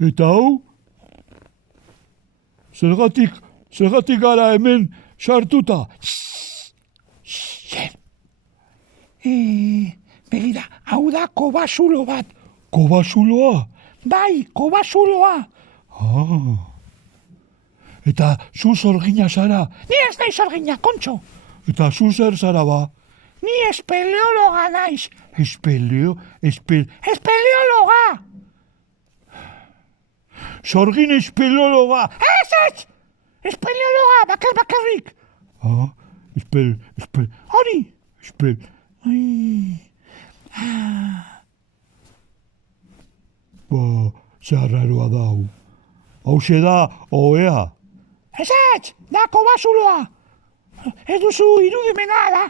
Eta hau? Zergatik gara hemen sartuta? Begira, hau da kobasulo bat. Kobasuloa? Bai, kobasuloa. Eta zu zorgina zara? Ni ez naiz zorgina, Kontxo. Eta zu zer zara ba? Ni espeleologa naiz. Espeleologa? Zorgin espeleologa? Ez! Espeleologa, bakarrik. Hori. Zerraroa da hau. Hauxe da, ohea. Ez, da kobasuloa. Ez duzu irudimena, da.